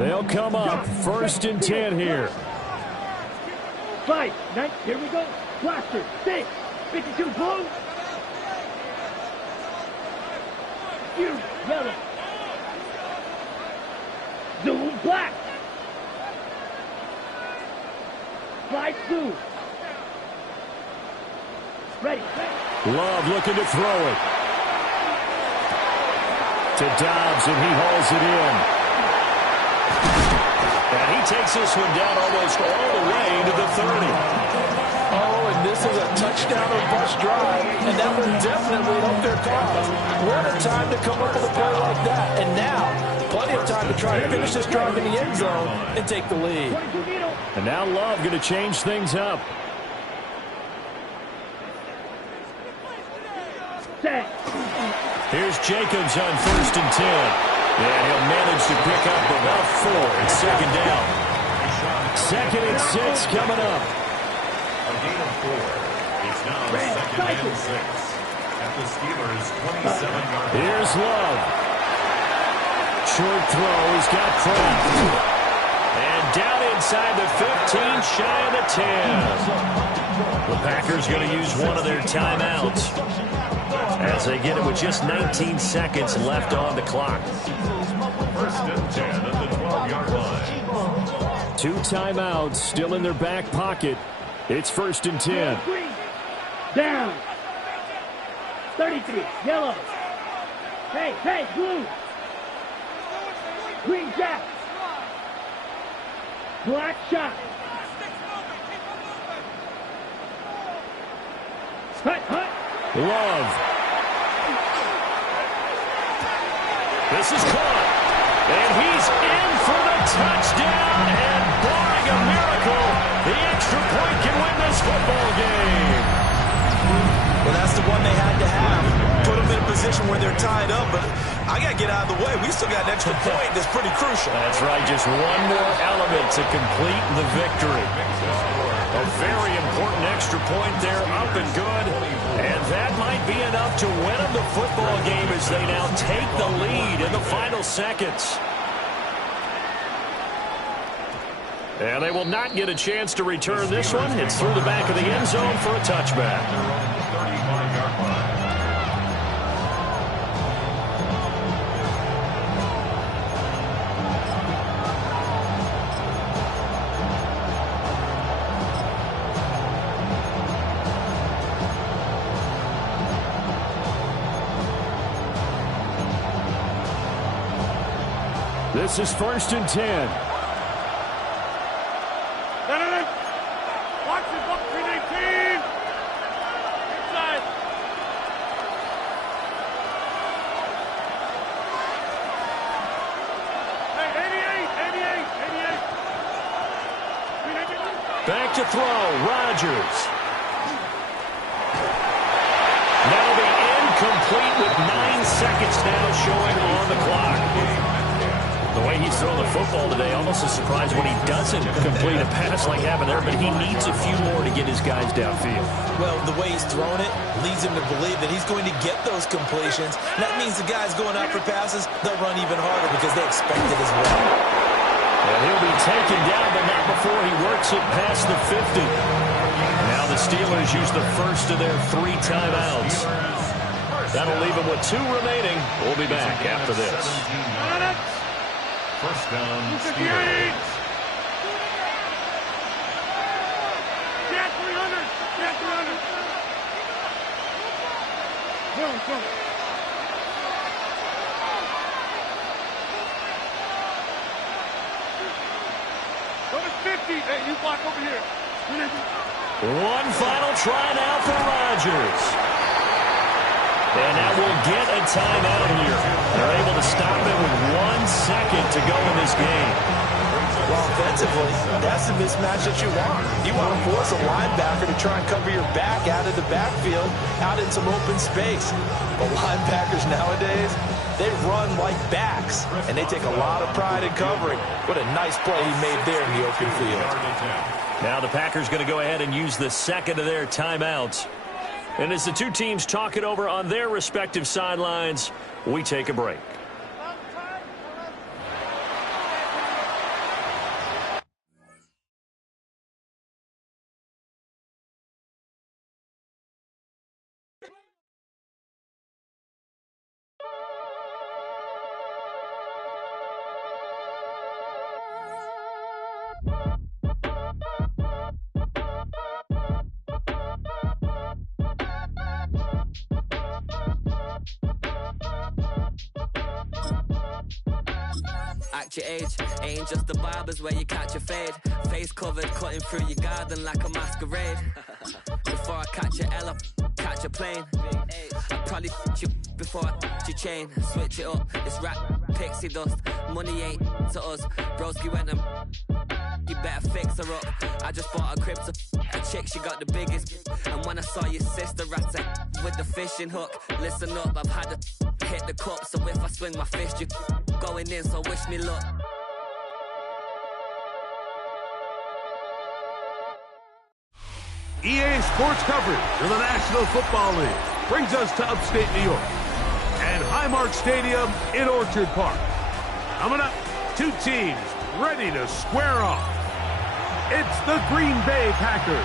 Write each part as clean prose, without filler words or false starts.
They'll come up 1st and 10 here. 5, 9, here we go. Blaster, 6, 52 blue. You, yellow. Zoom, black. Slide blue. Ready. Love looking to throw it. To Dobbs, and he hauls it in. And he takes this one down almost all the way to the 30. Oh, and this is a touchdown or bust drive, and that will definitely help their cause. What a time to come up with a play like that. And now, plenty of time to try to finish this drive in the end zone and take the lead. And now Love going to change things up. Here's Jacobs on 1st and 10. And he'll manage to pick up about 4. It's 2nd down. 2nd and 6 coming up. A gain of 4. It's now 2nd and 6 at the Steelers' 27-yard line. Here's Love. Short throw. He's got Kraft. And down inside the 15, shy of the 10. The Packers going to use one of their timeouts as they get it with just 19 seconds left on the clock. 1st and 10 at the 12-yard line. 2 timeouts still in their back pocket. It's 1st and 10. Down. 33, yellow. Hey, blue. Green jack. Black shot. Hut. Love. This is caught. And he's in for the touchdown. And barring a miracle, the extra point can win this football game. Well, that's the one they had to have. Put them in a position where they're tied up, but I got to get out of the way. We still got an extra point that's pretty crucial. That's right. Just one more element to complete the victory. A very important extra point there, up and good. And that might be enough to win them the football game as they now take the lead in the final seconds. And they will not get a chance to return this one. It's through the back of the end zone for a touchback. 35-yard line. This is 1st and 10. Watch this, up 319. Inside. Hey, 88. Back to throw, Rodgers. That'll be incomplete with 9 seconds now showing on the clock. The way he's thrown the football today, almost a surprise when he doesn't complete a pass like happened there, but he needs a few more to get his guys downfield. Well, the way he's thrown it leads him to believe that he's going to get those completions. That means the guys going out for passes, they'll run even harder because they expect it as well. And he'll be taken down, but not before he works it past the 50. Now the Steelers use the first of their 3 timeouts. That'll leave them with 2 remaining. We'll be back after this. 1st down, 258. Steelers. Get 300. Get 300. Go. Go to 50. Hey, you block over here. One final try now for Rodgers. And that will get a timeout here. They're able to stop it with 1 second to go in this game. Well, offensively, that's the mismatch that you want. You want to force a linebacker to try and cover your back out of the backfield, out in some open space. But linebackers nowadays, they run like backs, and they take a lot of pride in covering. What a nice play he made there in the open field. Now the Packers going to go ahead and use the second of their timeouts. And as the 2 teams talk it over on their respective sidelines, we take a break. At your age, ain't just the barbers where you catch a fade. Face covered, cutting through your garden like a masquerade. Before I catch a L, catch a plane. I'd probably you before I your chain. Switch it up, it's rap, pixie dust. Money ain't to us. Broski went and you better fix her up. I just bought a crib to a chick, she got the biggest. And when I saw your sister at with the fishing hook, listen up, I've had to hit the cup. So if I swing my fist, you going in, so wish me luck. EA Sports coverage of the National Football League brings us to upstate New York and Highmark Stadium in Orchard Park. Coming up, two teams ready to square off. It's the Green Bay Packers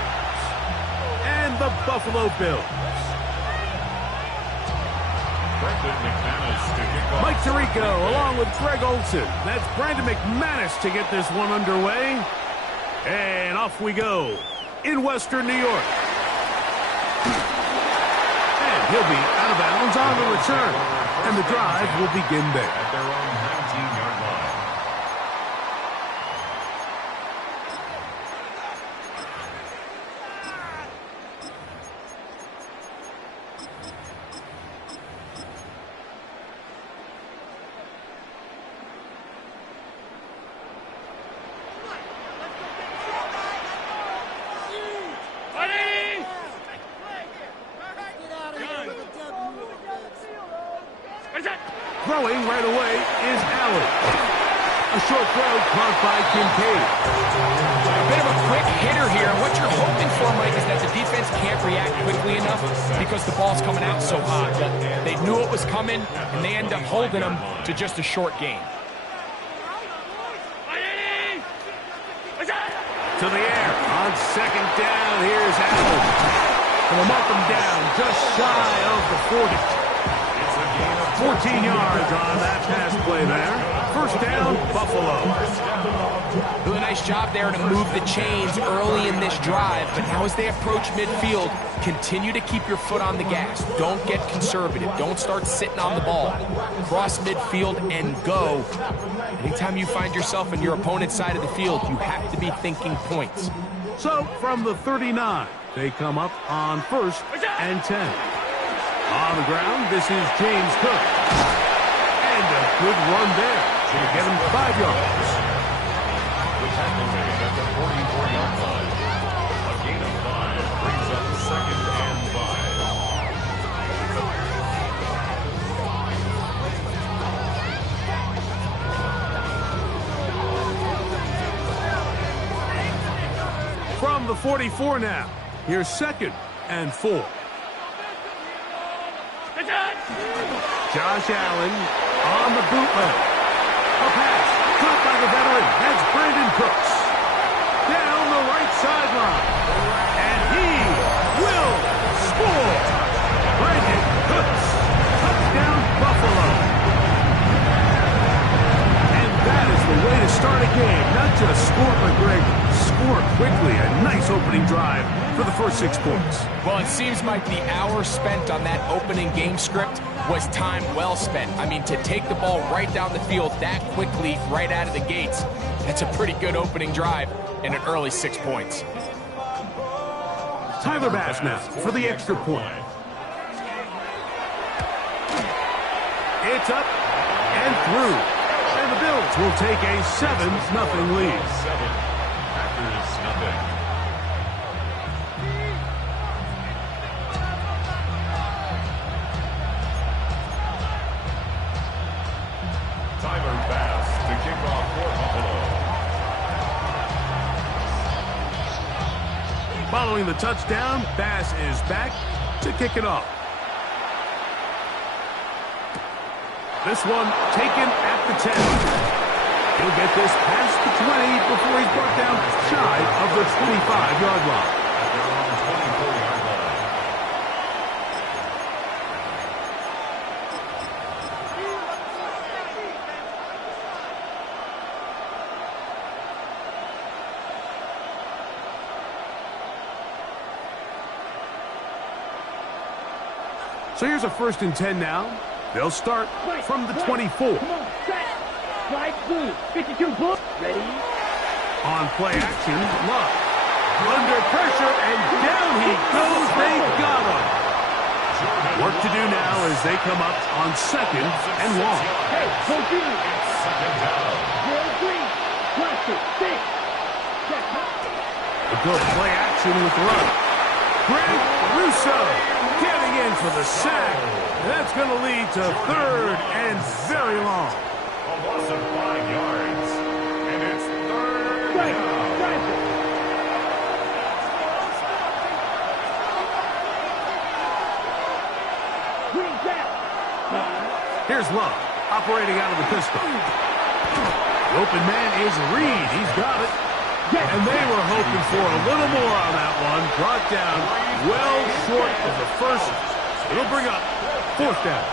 and the Buffalo Bills. Mike Tirico along with Greg Olson. That's Brandon McManus to get this one underway. And off we go in Western New York. And he'll be out of bounds on the return. And the drive will begin there. At their own 19-yard line. Throwing right away is Allen. A short throw caught by Kincaid. A bit of a quick hitter here. What you're hoping for, Mike, is that the defense can't react quickly enough because the ball's coming out so hot. But they knew it was coming, and they end up holding them to just a short gain. To the air on second down. Here's Allen. And we'll mark him down just shy of the 40. 14 yards on that pass play there. First down, Buffalo. Really nice job there to move the chains early in this drive. But now as they approach midfield, continue to keep your foot on the gas. Don't get conservative. Don't start sitting on the ball. Cross midfield and go. Anytime you find yourself in your opponent's side of the field, you have to be thinking points. So from the 39, they come up on first and 10. On the ground, this is James Cook. And a good run there. Should get him 5 yards. The tackle made at the 44-yard line. A gain of 5 brings up second and 5. From the 44 now, here's second and 4. Josh Allen on the bootleg. A pass caught by the veteran. That's Brandon Cooks. Down the right sideline. And he will score. Brandon Cooks. Touchdown Buffalo. And that is the way to start a game. Not just score, but Greg, score quickly. A nice opening drive for the first 6 points. Well, it seems like the hour spent on that opening game script was time well spent. I mean, to take the ball right down the field that quickly, right out of the gates, that's a pretty good opening drive and an early 6 points. Tyler Bass now for the extra point. It's up and through. And the Bills will take a 7-0 lead. 7. Packers nothing. Tyler Bass to kick off for Buffalo. Following the touchdown, Bass is back to kick it off. This one taken at the 10. He'll get this past the 20 before he's brought down shy of the 25-yard line. At their own 24-yard line. So here's a 1st and 10 now. They'll start from the 24. Come on, set. Strike blue. 52 blue. Ready? On play action, Love. Under pressure, and down he goes. They got him. Work to do now as they come up on 2nd and long. Hey, go green. Zero green. Blaster. 6. Check. A good play action with Love. Greg Russo getting in for the sack. That's going to lead to 3rd and very long. A loss of 5 yards. And it's 3rd Right. down. Green back. Here's Love, operating out of the pistol. The open man is Reed. He's got it. And they were hoping for a little more on that one. Brought down well short of the first. It'll bring up 4th down.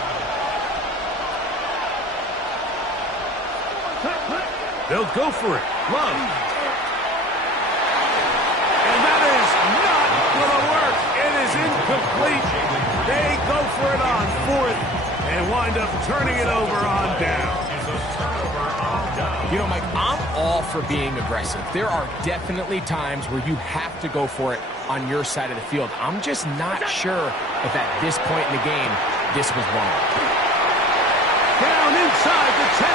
They'll go for it. Love. And that is not going to work. It is incomplete. They go for it on 4th and wind up turning it over on down. You know, Mike, I'm all for being aggressive. There are definitely times where you have to go for it on your side of the field. I'm just not sure if at this point in the game, this was one of them. Down inside the 10.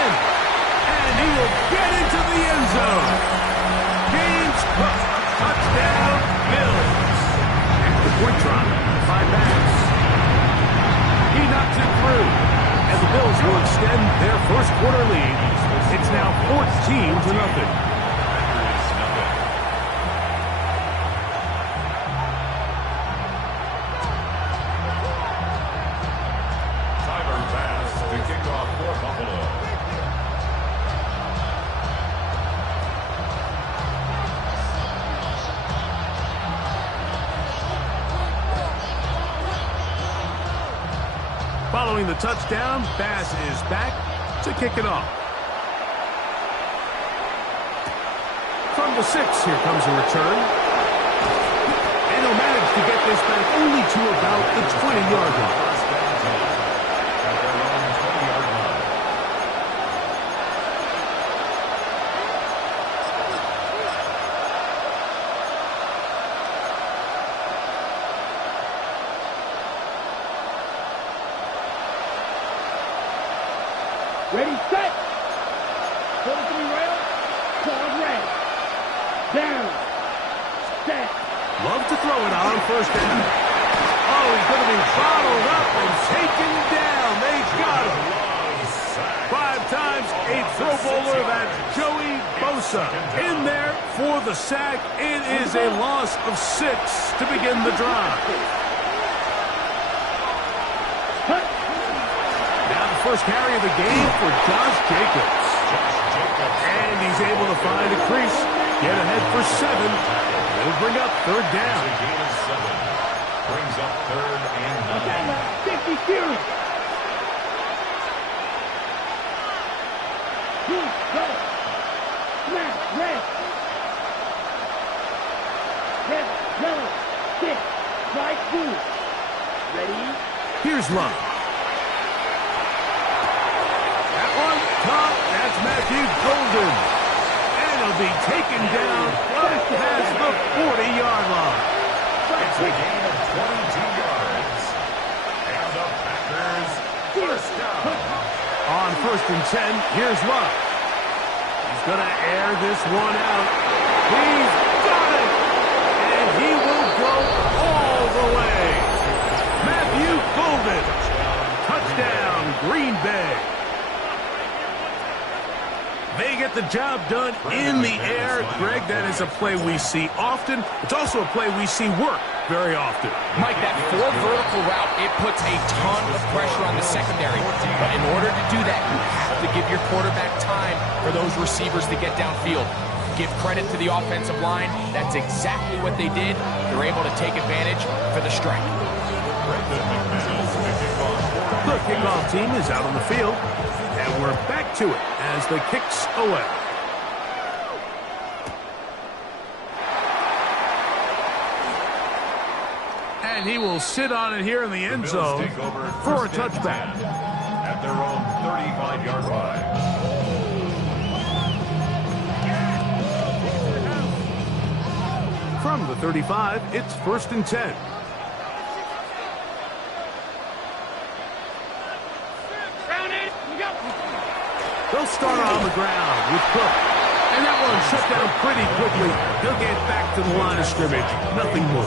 And he will get into the end zone. James Cook, touchdown, Bills. The point drop, 5 backs. He knocks it through. And the Bills will extend their first quarter lead. It's now 14-0. Following the touchdown, Bass is back to kick it off. From the 6, here comes a return. And he'll manage to get this back only to about the 20-yard line. Ready, set. Hold to the rail. Call red. Down. Set. Love to throw it on 1st down. Oh, he's going to be bottled up and taken down. They got him. 5 times a Pro Bowler. That's Joey Bosa in there for the sack. It is a loss of 6 to begin the drive. First carry of the game for Josh Jacobs. And he's able to find a crease, get ahead for 7. It'll bring up 3rd down. Brings up 3rd and 50 series. Blue, go. Smash, red. Red, yellow, 6. Strike blue. Ready? Here's Love. That's Matthew Golden. And he'll be taken down up past the 40-yard line. It's a gain of 22 yards. And the Packers first down. On 1st and 10, here's Love. He's going to air this one out. He's got it. And he will go all the way. Matthew Golden. Touchdown, Green Bay. They get the job done in the air. Greg, that is a play we see often. It's also a play we see work very often. Mike, that 4 vertical route, it puts a ton of pressure on the secondary. But in order to do that, you have to give your quarterback time for those receivers to get downfield. Give credit to the offensive line. That's exactly what they did. They're able to take advantage for the strike. The kickoff team is out on the field. And we're back to it as the kicks away. And he will sit on it here in the end zone for a touchback. At their own 35-yard line. From the 35, it's 1st and 10. They'll start on the ground with Cook. And that one shut down pretty quickly. He'll get back to the line of scrimmage. Nothing more.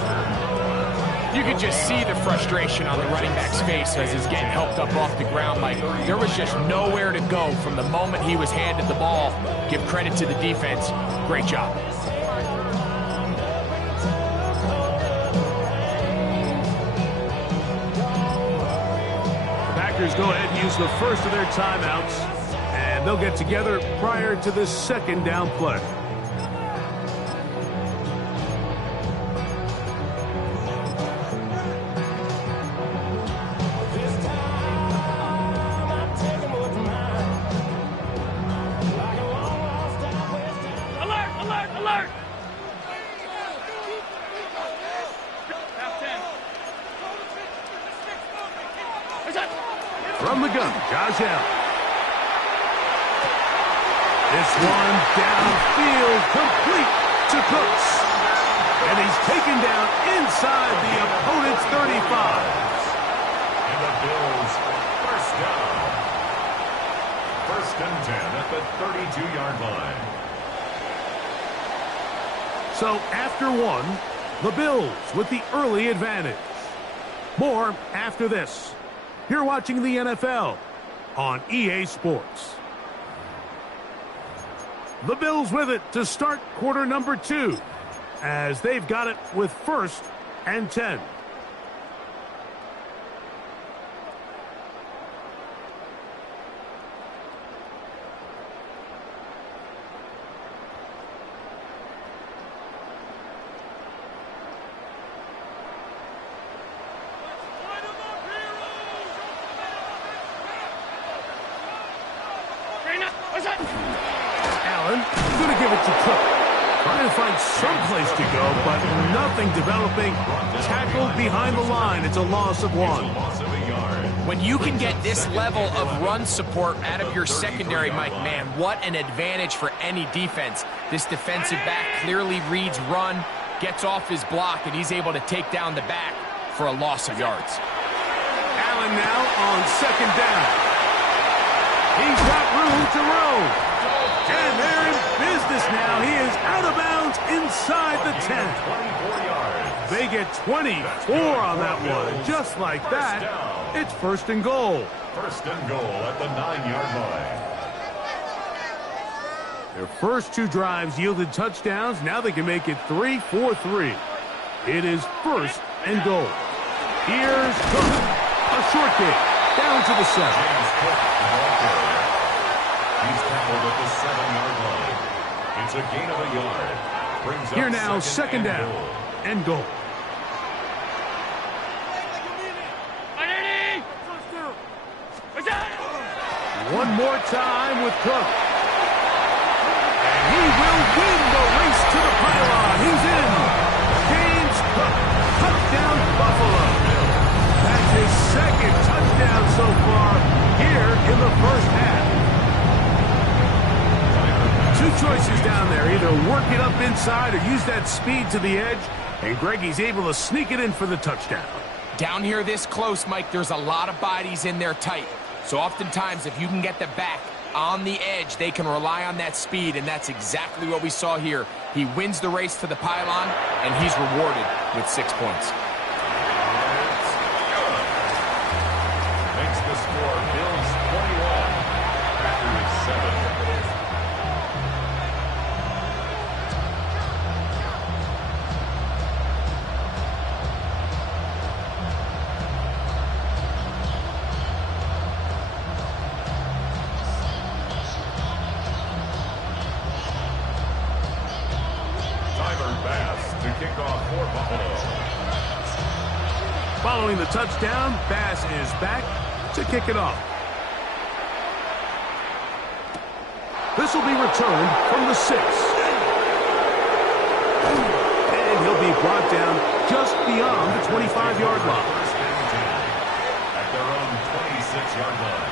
You could just see the frustration on the running back's face as he's getting helped up off the ground, Mike. There was just nowhere to go from the moment he was handed the ball. Give credit to the defense. Great job. The Packers go ahead and use the first of their timeouts, and they'll get together prior to this second down play. From the gun, Josh Allen. This one downfield, complete to Cooks. And he's taken down inside the opponent's 35. And the Bills, first down. 1st and 10 at the 32-yard line. So after one, the Bills with the early advantage. More after this. You're watching the NFL on EA Sports. The Bills with it to start quarter number 2, as they've got it with 1st and 10. Allen going to give it to Cook. Trying to find some place to go, but nothing developing. Tackled behind the line. It's a loss of 1. When you can get this level of run support out of your secondary, Mike, man, what an advantage for any defense. This defensive back clearly reads run, gets off his block, and he's able to take down the back for a loss of yards. Allen now on 2nd down. He's got room to roam. And they're in business now. He is out of bounds inside the 10. 24 yards. They get 24 on that one. Just like that, it's 1st and goal. 1st and goal at the 9-yard line. Their first 2 drives yielded touchdowns. Now they can make it 3-4-3. It is 1st and goal. Here's Cook. A short kick down to the 7. James Cook, the ball carrier. He's tackled at the 7-yard line. It's a gain of a yard. Brings up here now, 2nd down and goal. One more time with Cook. And he will win the race to the pylon. He's in. James Cook, touchdown Buffalo. That's his 2nd touchdown so far here in the 1st half. 2 choices down there. Either work it up inside or use that speed to the edge. And Greggy's able to sneak it in for the touchdown. Down here this close, Mike, there's a lot of bodies in there tight. So oftentimes, if you can get the back on the edge, they can rely on that speed, and that's exactly what we saw here. He wins the race to the pylon, and he's rewarded with 6 points. Makes the score Bills 21, Packers 7. Following the touchdown, Bass is back to kick it off. This will be returned from the 6. And he'll be brought down just beyond the 25-yard line. First and 10 at their own 26-yard line.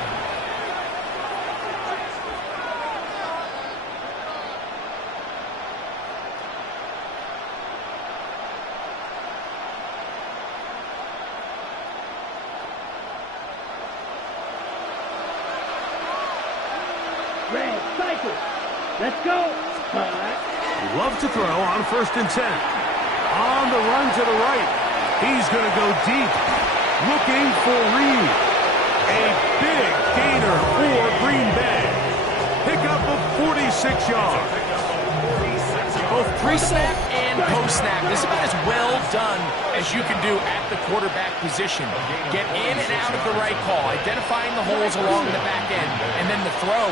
Red, cycle. Let's go. Love to throw on 1st and 10. On the run to the right. He's going to go deep. Looking for Reed. A big gainer for Green Bay. Pick up of 46 yards. Both pre-snap and post-snap. This is about as well done as you can do at the quarterback position. Get in and out of the right call, identifying the holes along the back end, and then the throw.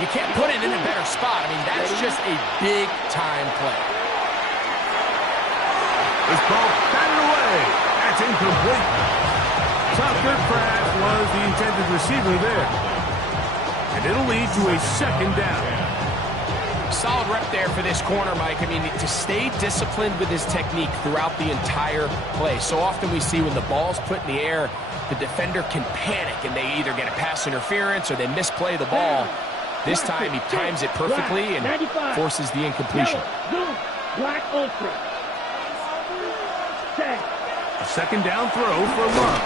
You can't put it in a better spot. I mean, that's just a big-time play. This ball batted away. That's incomplete. Tucker Kraft was the intended receiver there. And it'll lead to a 2nd down. Solid rep there for this corner, Mike. I mean, to stay disciplined with his technique throughout the entire play. So often we see when the ball's put in the air, the defender can panic and they either get a pass interference or they misplay the ball. This time he times it perfectly and forces the incompletion. Black ultra. Set. A 2nd down throw for Love.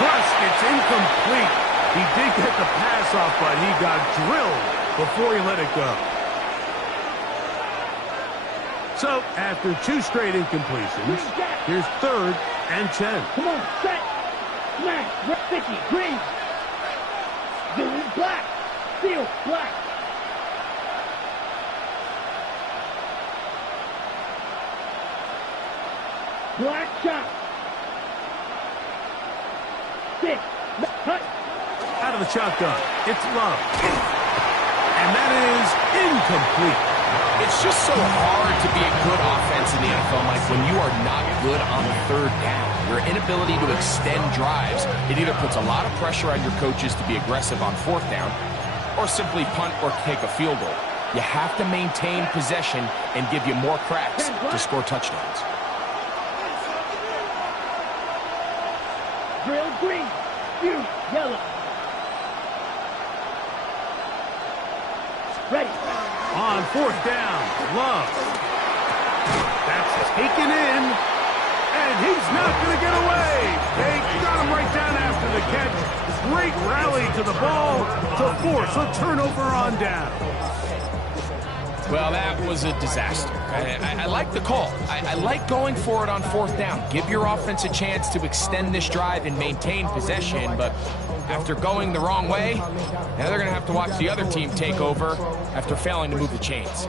Trust, it's incomplete. He did get the pass off, but he got drilled before he let it go. So, after 2 straight incompletions, here's 3rd and 10. Come on, set. Smash. Red, sticky. Green. Zoom. Black. Seal. Black. Black shot. 6. Cut. Out of the shotgun, it's Love. And that is incomplete. It's just so hard to be a good offense in the NFL, Mike, when you are not good on 3rd down. Your inability to extend drives, it either puts a lot of pressure on your coaches to be aggressive on 4th down or simply punt or take a field goal. You have to maintain possession and give you more cracks to score touchdowns. Drill green. View yellow. Ready. On 4th down, Love. That's taken in, and he's not going to get away. They got him right down after the catch. Great rally to the ball to force a turnover on down. Well, that was a disaster. I like the call. I like going for it on 4th down. Give your offense a chance to extend this drive and maintain possession, but after going the wrong way, now they're going to have to watch the other team take over after failing to move the chains.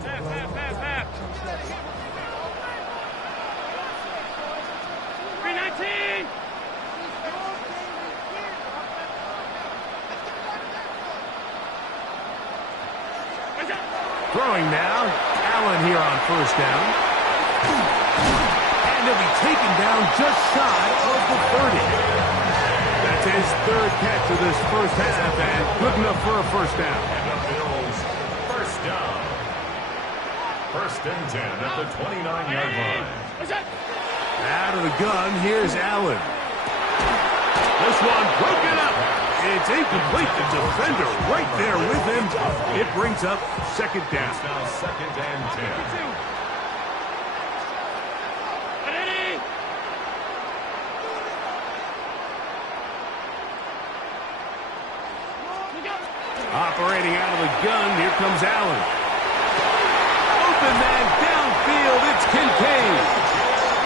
Throwing now, Allen here on 1st down. And he'll be taken down just shy of the 30. That's his 3rd catch of this 1st half, and good enough for a 1st down. And the Bills, 1st down. 1st and 10 at the 29-yard line. Out of the gun, here's Allen. This one broken up. It's incomplete. The defender right there with him. It brings up 2nd down. It's now 2nd and 10. Operating out of the gun, here comes Allen. Open man downfield, it's Kincaid.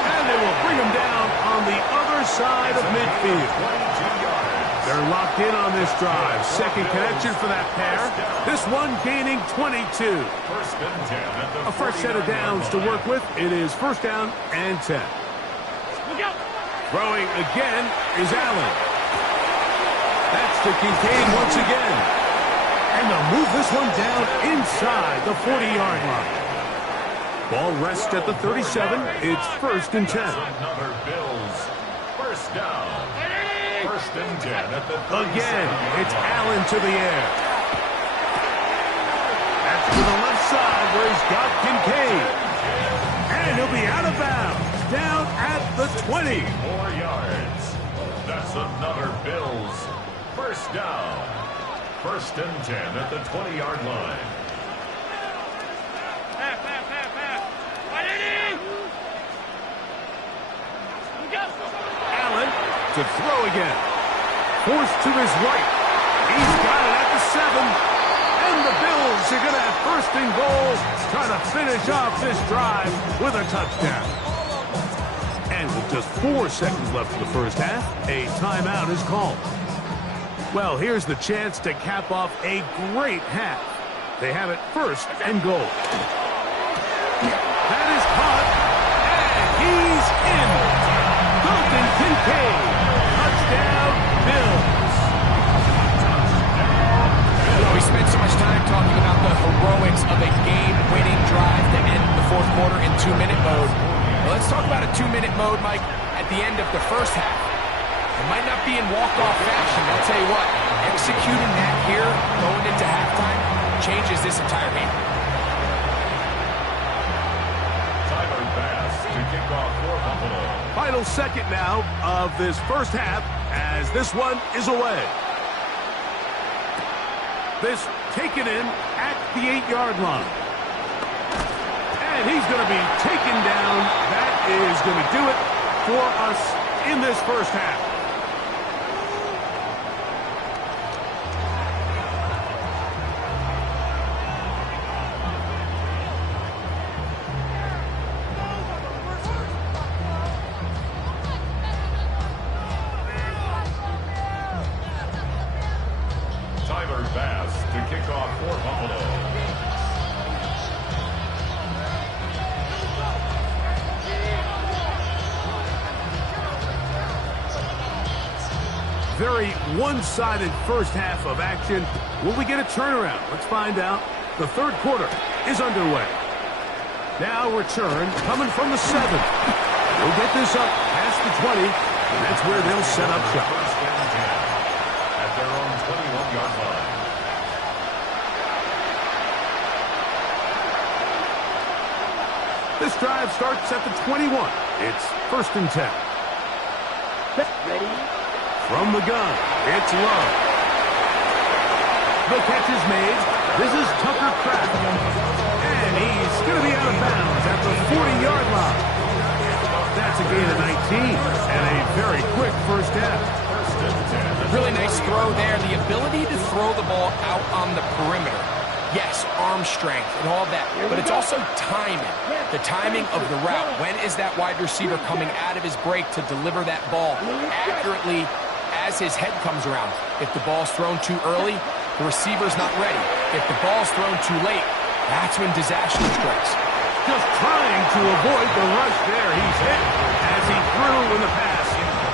And they will bring him down on the other side of midfield. They're locked in on this drive. 2nd connection for that pair. This one gaining 22. 1st and 10 at the A fresh set of downs to work with. It is 1st down and 10. Throwing again is Allen. That's to Kincaid once again. And they'll move this one down inside the 40-yard line. Ball rests at the 37. It's 1st and 10. Another Bills, 1st down. 1st and 10 at the 37. Again, it's Allen to the air. That's to the left side where he's got Kincaid. And he'll be out of bounds. down. 1st and 10 at the 20-yard line. Allen to throw again. Forced to his right. He's got it at the 7. And the Bills are going to have 1st and goal, trying to finish off this drive with a touchdown. And with just 4 seconds left in the first half, a timeout is called. Well, here's the chance to cap off a great half. They have it 1st and goal. That is caught, and he's in. Dalton Kincaid, touchdown, Bills. We spent so much time talking about the heroics of a game-winning drive to end the 4th quarter in 2-minute mode. Well, let's talk about a 2-minute mode, Mike, at the end of the first half. It might not be in walk-off fashion, but I'll tell you what, executing that here, going into halftime, changes this entire game. Tyler Bass to kick off for Buffalo. Final second now of this first half as this one is away. This taken in at the 8-yard line. And he's going to be taken down. That is going to do it for us in this first half. Tyler Bass to kick off for Buffalo. Very one-sided first half of action. Will we get a turnaround? Let's find out. The 3rd quarter is underway. Now return coming from the 7. They'll get this up past the 20, and that's where they'll set up shop. 1st and 10 at their own 21-yard line. This drive starts at the 21. It's 1st and 10. Ready? From the gun, it's Love. The catch is made. This is Tucker Kraft. And he's going to be out of bounds at the 40-yard line. That's a gain of 19 and a very quick first half. Really nice throw there. The ability to throw the ball out on the perimeter. Yes, arm strength and all that, but it's also timing. The timing of the route. When is that wide receiver coming out of his break to deliver that ball accurately as his head comes around? If the ball's thrown too early, the receiver's not ready. If the ball's thrown too late, that's when disaster strikes. Just trying to avoid the rush there. He's hit as he threw when the pass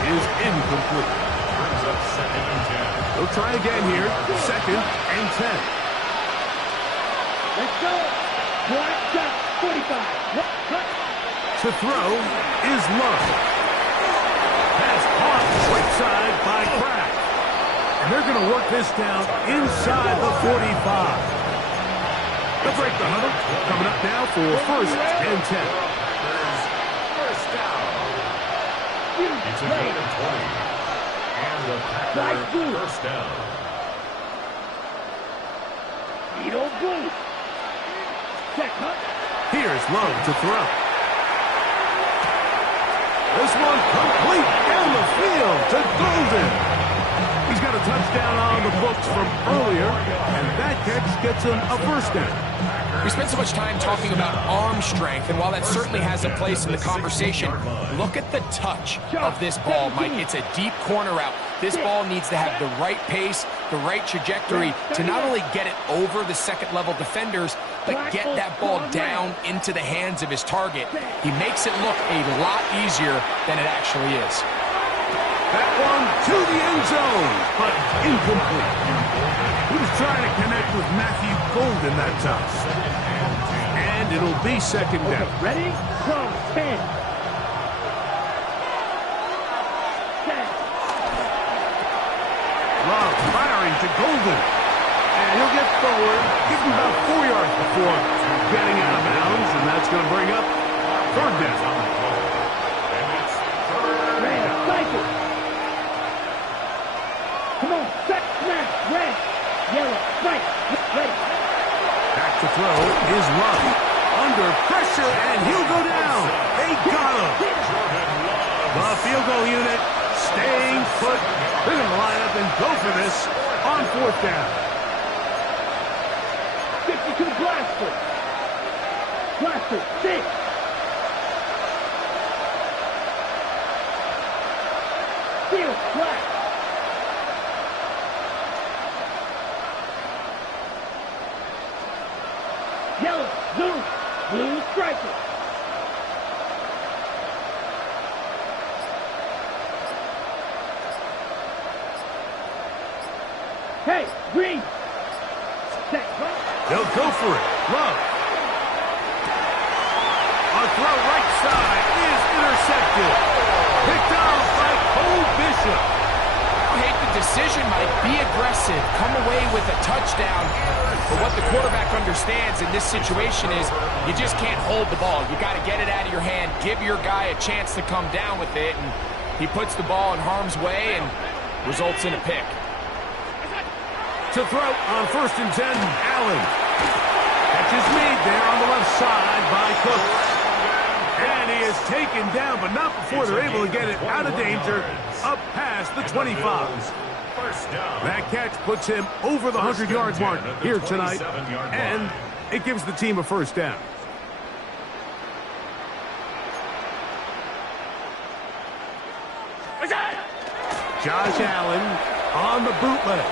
is incomplete. Brings up 2nd and 10. They'll try again here. 2nd and 10. Let's go. Black shot, 45. Cut. To throw is Love. Pass caught right side by Kraft. And they're going to work this down inside the 45. They'll break the huddle. Coming up now for 1st and 10. First down. It's a gain of 20. And the Packers 1st down. Edo Booth. Check, huh? Here's Love to throw. This one complete down the field to Golden. He's got a touchdown on the books from earlier, and that catch gets him a 1st down. We spent so much time talking about arm strength, and while that certainly has a place in the conversation, look at the touch of this ball, Mike. It's a deep corner route. This ball needs to have the right pace, the right trajectory to not only get it over the second-level defenders, but get that ball down into the hands of his target. He makes it look a lot easier than it actually is. That one to the end zone, but incomplete. He was trying to connect with Matthew Golden that time. And it'll be 2nd down. Ready? Go. 10. 10. Love firing to Golden. And he'll get forward, give him about 4 yards before getting out of bounds, and that's going to bring up 3rd down. Man, cycle. Come on, set, snap. Yellow, right, ready. Back to throw is Love. Under pressure, and he'll go down. They got him. The field goal unit staying put. They're going to line up and go for this on 4th down. 52 Blaster. Blaster, 6. Field, flat. Yellow, zoom. Blue, striker. Hey, green. Set, right. They'll go for it. Love. A throw right side is intercepted. Picked off by Cole Bishop. I hate the decision, Mike. Be aggressive. Come away with a touchdown. But what the quarterback understands in this situation is you just can't hold the ball. You got to get it out of your hand. Give your guy a chance to come down with it. And he puts the ball in harm's way and results in a pick. To throw on 1st and 10, Allen. Catch is made there on the left side by Cook. And he is taken down, but not before they're able to get it out of danger, up past the 25. That catch puts him over the 100-yard mark here tonight, and it gives the team a 1st down. Josh Allen on the bootleg.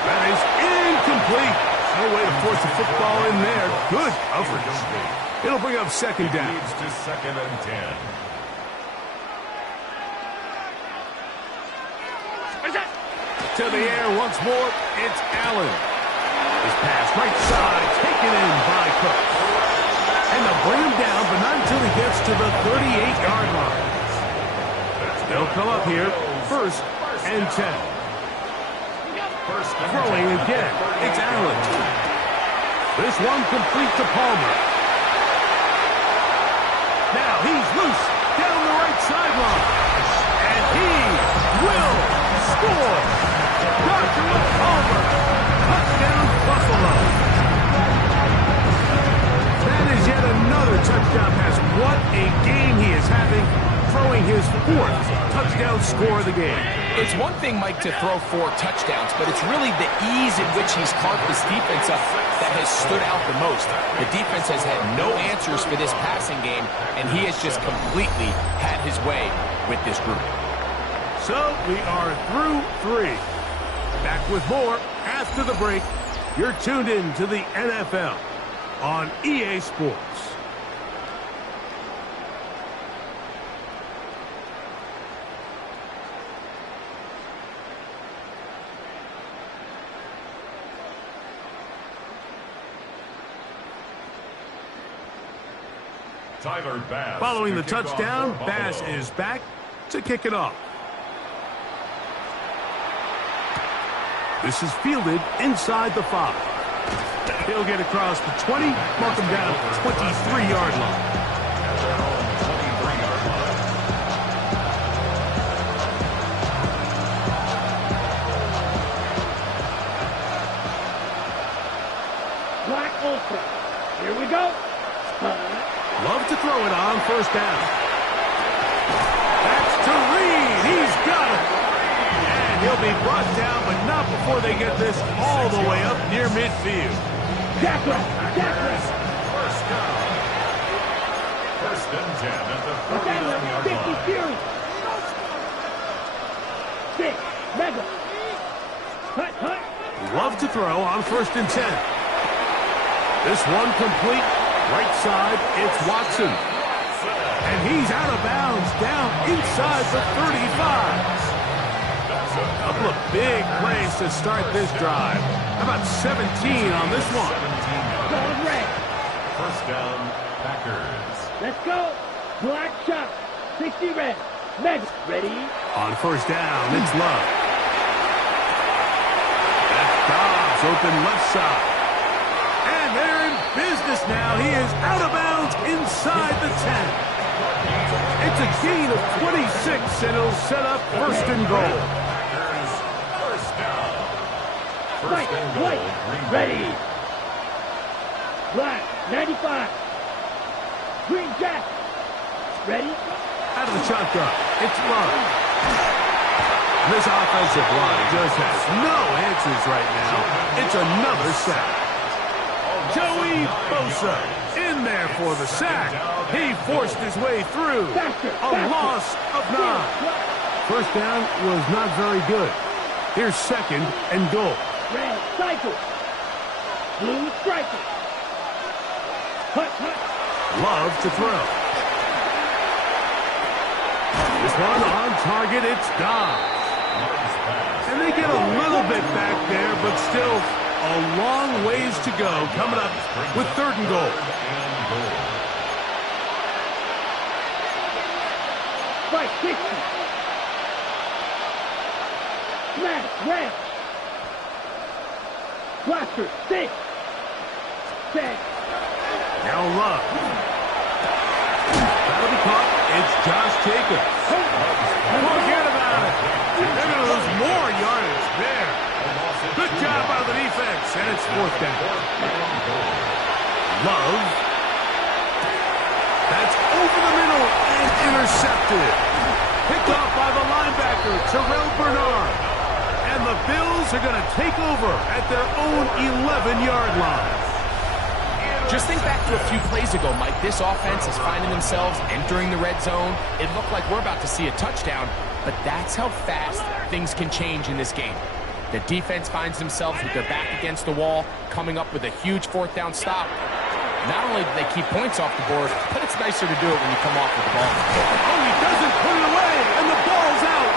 That is incomplete. No way to force the football in there. Good coverage. It'll bring up 2nd down. Leads to 2nd and 10. To the air once more, it's Allen. His pass right side, taken in by Cook. And they'll bring him down, but not until he gets to the 38-yard line. They'll come up here, 1st and 10. Throwing again, it's Allen. This one complete to Palmer. Now he's loose down the right sideline. And he will score. Joshua Palmer. Touchdown, Buffalo. That is yet another touchdown pass. What a game he is having, throwing his 4th touchdown score of the game. It's one thing, Mike, to throw 4 touchdowns, but it's really the ease in which he's carved this defense up that has stood out the most. The defense has had no answers for this passing game, and he has just completely had his way with this group. So we are through 3. Back with more after the break. You're tuned in to the NFL on EA Sports. Tyler Bass. Following the touchdown, Bass is back to kick it off. This is fielded inside the 5. He'll get across the 20, mark him down at the 23-yard line. Black Ultra. Here we go. Love to throw it on 1st down. That's to Reed. He's got it. And he'll be brought down, but not before they get this all the way up near midfield. Jackrack. Jackrack. 1st down. 1st and 10 at the 39-yard 50 line. Fury. 6. Mega. Hut, hut. Love to throw on 1st and 10. This one complete. Right side, it's Watson. And he's out of bounds, down inside the 35. A couple of big plays to start this drive. How about 17 on this one? Going red. 1st down, Packers. Let's go. Black shot. 60 red. Mega. Ready? On 1st down, it's Love. That's Dobbs open left side. And they're in business now. He is out of bounds inside the 10. It's a gain of 26, and it'll set up 1st and goal. Fight, white, ready. Black, 95. Green jacket, ready. Out of the shotgun, it's Love. This offensive line just has no answers right now. It's another sack. Joey Bosa in there for the sack. He forced his way through. A loss of 9. First down was not very good. Here's 2nd and goal. Red cycle. Blue striker. Hut. Love to throw. This one on target, it's Dobbs. And they get a little bit back there, but still a long ways to go coming up with 3rd and goal. Fight, 60. Smash, red. Blaster, 6. 10. Now Love. That'll be caught. It's Josh Jacobs. Forget about it. They're going to lose more yardage there. Good job by the defense, and it's 4th down. Love. That's over the middle and intercepted. Picked off by the linebacker, Terrell Bernard. And the Bills are going to take over at their own 11-yard line. Just think back to a few plays ago, Mike. This offense is finding themselves entering the red zone. It looked like we're about to see a touchdown, but that's how fast things can change in this game. The defense finds themselves with their back against the wall, coming up with a huge 4th down stop. Not only do they keep points off the board, but it's nicer to do it when you come off with the ball. Oh, he doesn't put it away, and the ball's out.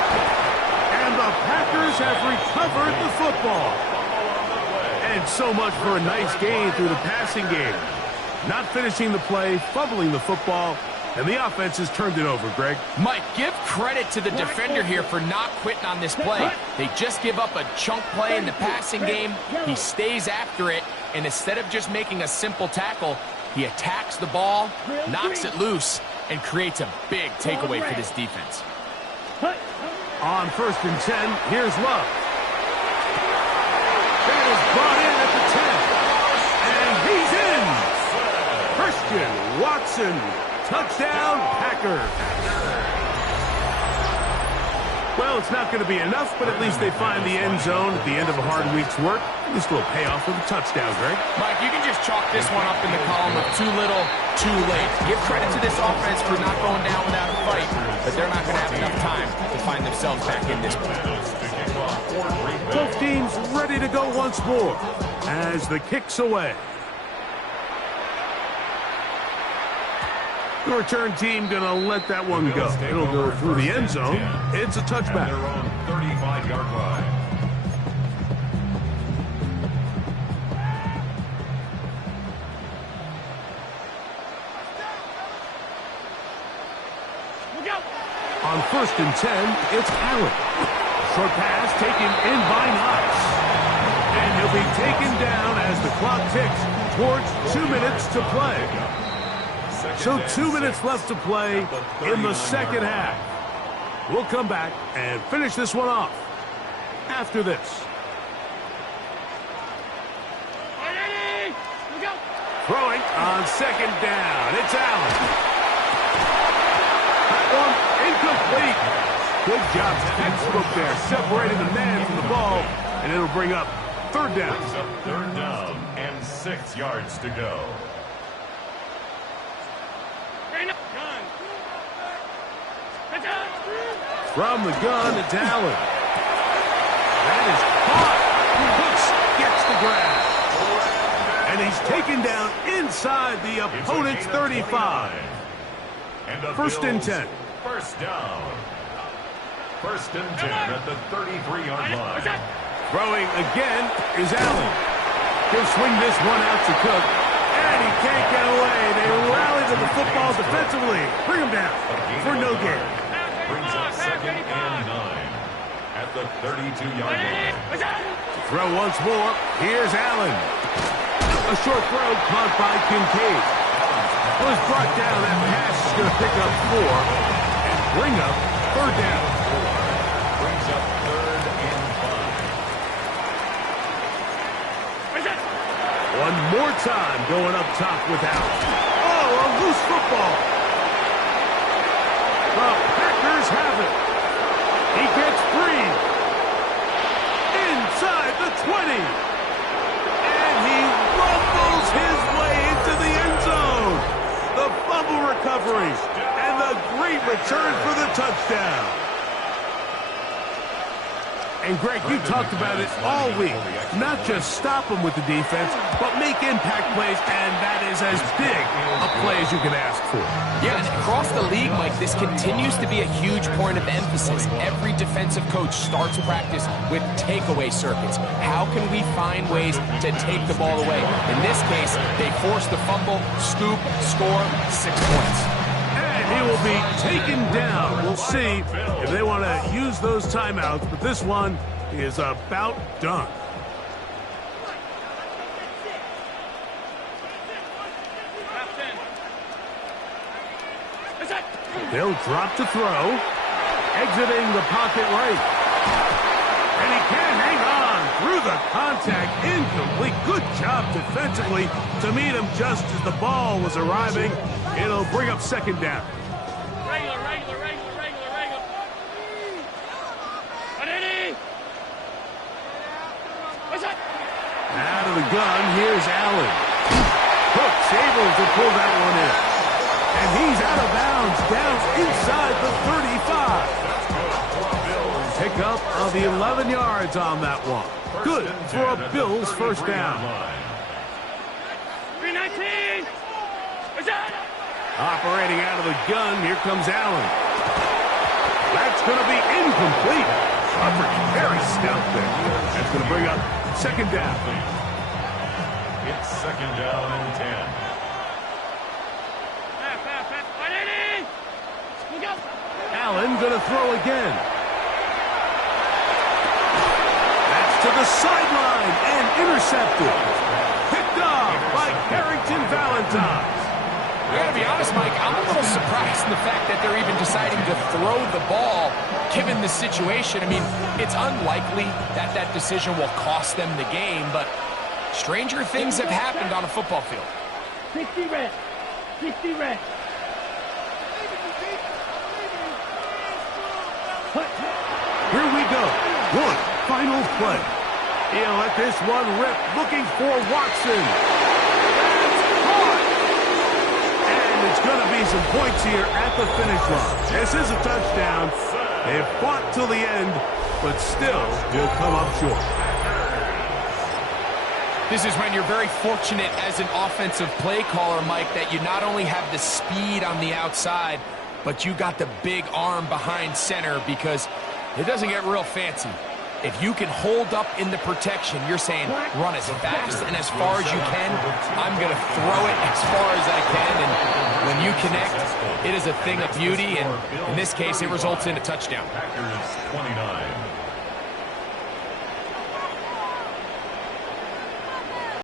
And the Packers have recovered the football. And so much for a nice gain through the passing game. Not finishing the play, fumbling the football, and the offense has turned it over, Greg. Mike, give credit to the defender here for not quitting on this play. They just give up a chunk play in the passing game. He stays after it, and instead of just making a simple tackle, he attacks the ball, knocks it loose, and creates a big takeaway for this defense. On 1st and 10, here's Love. That is brought in at the 10. And he's in. Christian Watson. Touchdown, Packers. Well, it's not going to be enough, but at least they find the end zone at the end of a hard week's work. This will pay off with a touchdown, Greg. Mike, you can just chalk this one up in the column of too little, too late. Give credit to this offense for not going down without a fight, but they're not going to have enough time to find themselves back in this one. Both teams ready to go once more as the kick's away. The return team going to let that one go. It'll go through the end zone. It's a touchback. Their own 35-yard line. On 1st and 10, it's Allen. Short pass taken in by Knox. And he'll be taken down as the clock ticks towards 2 minutes to play. So 2 minutes left to play in the 2nd half. We'll come back and finish this one off after this. Throwing on 2nd down. It's Allen. That one incomplete. Good job, textbook there, separating the man from the ball, and it'll bring up 3rd down. 3rd down and 6 yards to go. From the gun, it's Allen. That is caught. Hooks gets the grab. And he's taken down inside the opponent's 35. 1st and 10. First down. 1st and 10 at the 33-yard line. Throwing again is Allen. He'll swing this one out to Cook. And he can't get away. They rally to the football defensively. Bring him down for no gain. Brings up 2nd and 9 at the 32-yard line. Throw once more. Here's Allen. A short throw caught by Kincaid. Was brought down. That pass is going to pick up 4 and bring up 3rd down. Brings up 3rd and 5. One more time going up top with Allen. Oh, a loose football. The Packers have it. He gets free. Inside the 20. And he rumbles his way into the end zone. The fumble recovery. And the great return for the touchdown. And, Greg, you talked about it all week. Not just stop them with the defense, but make impact plays, and that is as big a play as you can ask for. Yeah, and across the league, Mike, this continues to be a huge point of emphasis. Every defensive coach starts practice with takeaway circuits. How can we find ways to take the ball away? In this case, they force the fumble, scoop, score, 6 points. He will be taken down. We'll see if they want to use those timeouts, but this one is about done. They'll drop to throw, exiting the pocket right. And he can't hang on through the contact, incomplete. Good job defensively to meet him just as the ball was arriving. It'll bring up second down. Regular. Out of the gun, here's Allen. Cook's able to pull that one in. And he's out of bounds, down inside the 35. Pick up of the 11 yards on that one. Good for a Bills first down. 319. Operating out of the gun, here comes Allen. That's going to be incomplete. Coverage very stout there. That's going to bring up second down. It's second down and 10. Allen going to throw again. That's to the sideline and intercepted. Picked off by Carrington Valentine. I gotta be honest, Mike, I'm a little surprised in the fact that they're even deciding to throw the ball, given the situation. I mean, it's unlikely that that decision will cost them the game, but stranger things have happened on a football field. 60 red. 60 red. Here we go. One final play. He'll let this one rip, looking for Watson. It's going to be some points here at the finish line. This is a touchdown. They've fought till the end, but still, he'll come up short. This is when you're very fortunate as an offensive play caller, Mike, that you not only have the speed on the outside, but you got the big arm behind center, because it doesn't get real fancy. If you can hold up in the protection, you're saying run as fast and as far as you can. I'm going to throw it as far as I can. And when you connect, it is a thing of beauty. And in this case, it results in a touchdown. Packers 29,